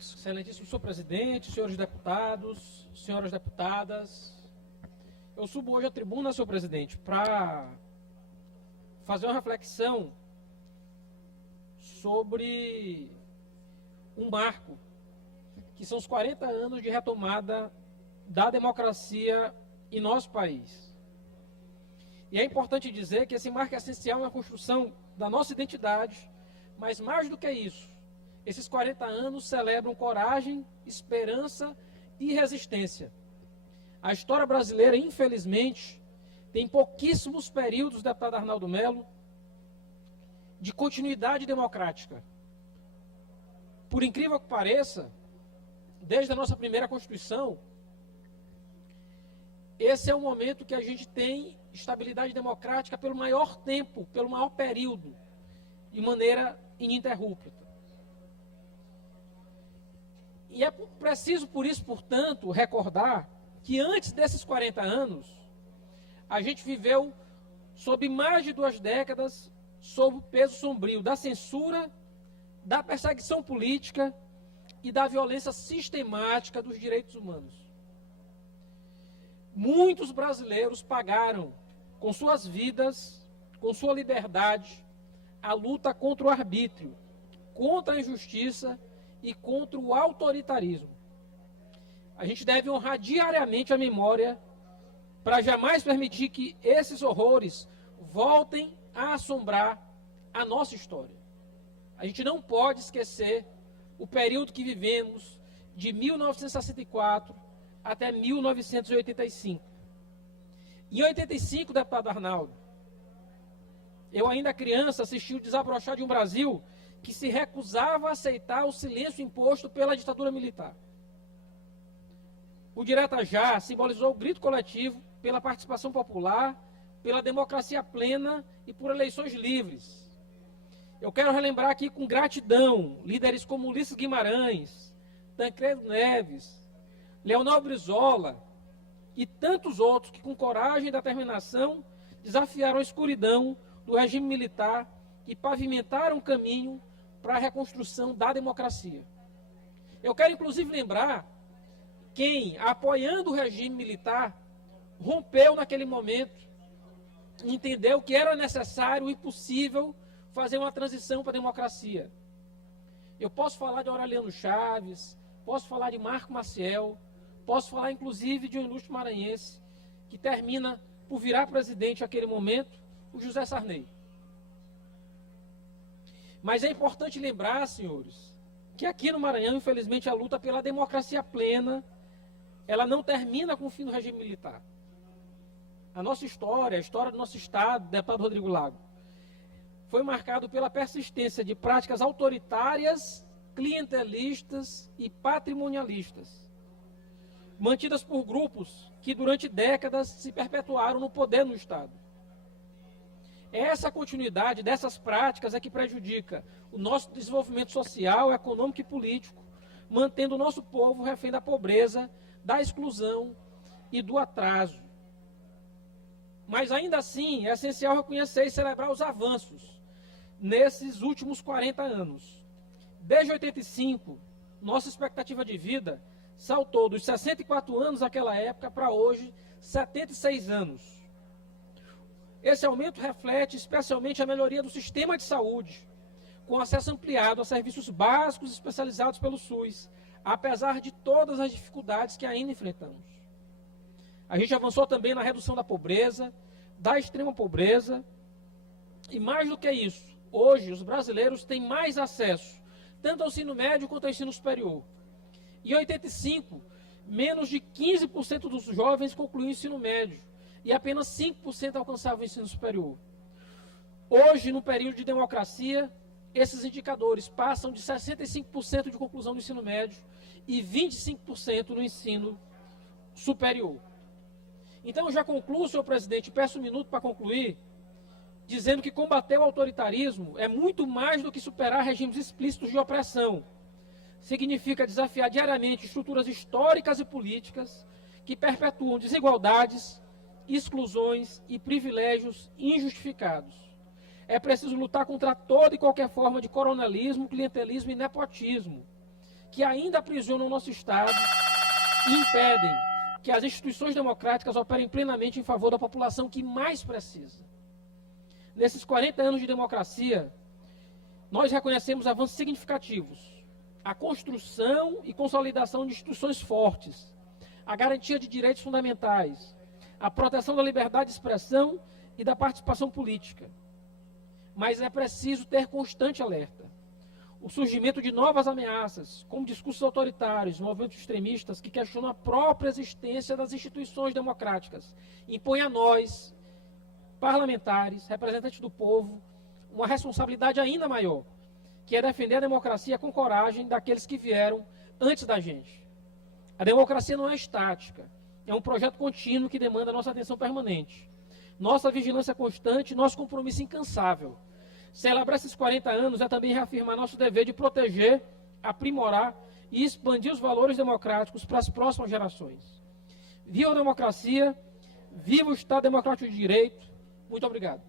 minutos. Excelentíssimo senhor presidente, senhores deputados, senhoras deputadas, eu subo hoje à tribuna, senhor presidente, para fazer uma reflexão sobre um marco, que são os 40 anos de retomada da democracia em nosso país. E é importante dizer que esse marco é essencial na construção da nossa identidade, mas mais do que isso, esses 40 anos celebram coragem, esperança e resistência. A história brasileira, infelizmente, tem pouquíssimos períodos, deputado Arnaldo Melo, de continuidade democrática. Por incrível que pareça, desde a nossa primeira Constituição, esse é o momento que a gente tem estabilidade democrática pelo maior tempo, pelo maior período, de maneira ininterrupta. E é preciso, por isso, portanto, recordar que antes desses 40 anos, a gente viveu, sob mais de 2 décadas, sob o peso sombrio da censura, da perseguição política e da violência sistemática dos direitos humanos. Muitos brasileiros pagaram com suas vidas, com sua liberdade, a luta contra o arbítrio, contra a injustiça e contra o autoritarismo. A gente deve honrar diariamente a memória para jamais permitir que esses horrores voltem a assombrar a nossa história. A gente não pode esquecer o período que vivemos de 1964 até 1985. Em 85, deputado Arnaldo, eu ainda criança assisti o desabrochar de um Brasil que se recusava a aceitar o silêncio imposto pela ditadura militar. O Direta Já simbolizou o grito coletivo pela participação popular, pela democracia plena e por eleições livres. Eu quero relembrar aqui com gratidão líderes como Ulisses Guimarães, Tancredo Neves, Leonel Brizola e tantos outros que com coragem e determinação desafiaram a escuridão do regime militar e pavimentaram o caminho para a reconstrução da democracia. Eu quero inclusive lembrar quem, apoiando o regime militar, rompeu naquele momento, entendeu que era necessário e possível fazer uma transição para a democracia. Eu posso falar de Aureliano Chaves, posso falar de Marco Maciel, posso falar inclusive de um ilustre maranhense que termina por virar presidente naquele momento, o José Sarney. Mas é importante lembrar, senhores, que aqui no Maranhão, infelizmente, a luta pela democracia plena, ela não termina com o fim do regime militar. A nossa história, a história do nosso Estado, deputado Rodrigo Lago, foi marcado pela persistência de práticas autoritárias, clientelistas e patrimonialistas, mantidas por grupos que durante décadas se perpetuaram no poder no Estado. Essa continuidade dessas práticas é que prejudica o nosso desenvolvimento social, econômico e político, mantendo o nosso povo refém da pobreza, da exclusão e do atraso. Mas ainda assim, é essencial reconhecer e celebrar os avanços nesses últimos 40 anos. Desde 85, nossa expectativa de vida saltou dos 64 anos naquela época para hoje 76 anos. Esse aumento reflete especialmente a melhoria do sistema de saúde, com acesso ampliado a serviços básicos especializados pelo SUS, apesar de todas as dificuldades que ainda enfrentamos. A gente avançou também na redução da pobreza, da extrema pobreza, e mais do que isso, hoje os brasileiros têm mais acesso, tanto ao ensino médio quanto ao ensino superior. Em 85, menos de 15% dos jovens concluíam o ensino médio, e apenas 5% alcançavam o ensino superior. Hoje, no período de democracia, esses indicadores passam de 65% de conclusão do ensino médio e 25% no ensino superior. Então, eu já concluo, senhor presidente, peço um minuto para concluir, dizendo que combater o autoritarismo é muito mais do que superar regimes explícitos de opressão. Significa desafiar diariamente estruturas históricas e políticas que perpetuam desigualdades, exclusões e privilégios injustificados. É preciso lutar contra toda e qualquer forma de coronelismo, clientelismo e nepotismo, que ainda aprisionam o nosso Estado e impedem que as instituições democráticas operem plenamente em favor da população que mais precisa. Nesses 40 anos de democracia, nós reconhecemos avanços significativos. A construção e consolidação de instituições fortes, a garantia de direitos fundamentais, a proteção da liberdade de expressão e da participação política. Mas é preciso ter constante alerta. O surgimento de novas ameaças, como discursos autoritários, movimentos extremistas que questionam a própria existência das instituições democráticas, impõe a nós, parlamentares, representantes do povo, uma responsabilidade ainda maior, que é defender a democracia com coragem daqueles que vieram antes da gente. A democracia não é estática, é um projeto contínuo que demanda nossa atenção permanente, nossa vigilância constante, nosso compromisso incansável. Celebrar esses 40 anos é também reafirmar nosso dever de proteger, aprimorar e expandir os valores democráticos para as próximas gerações. Viva a democracia, viva o Estado Democrático de Direito. Muito obrigado.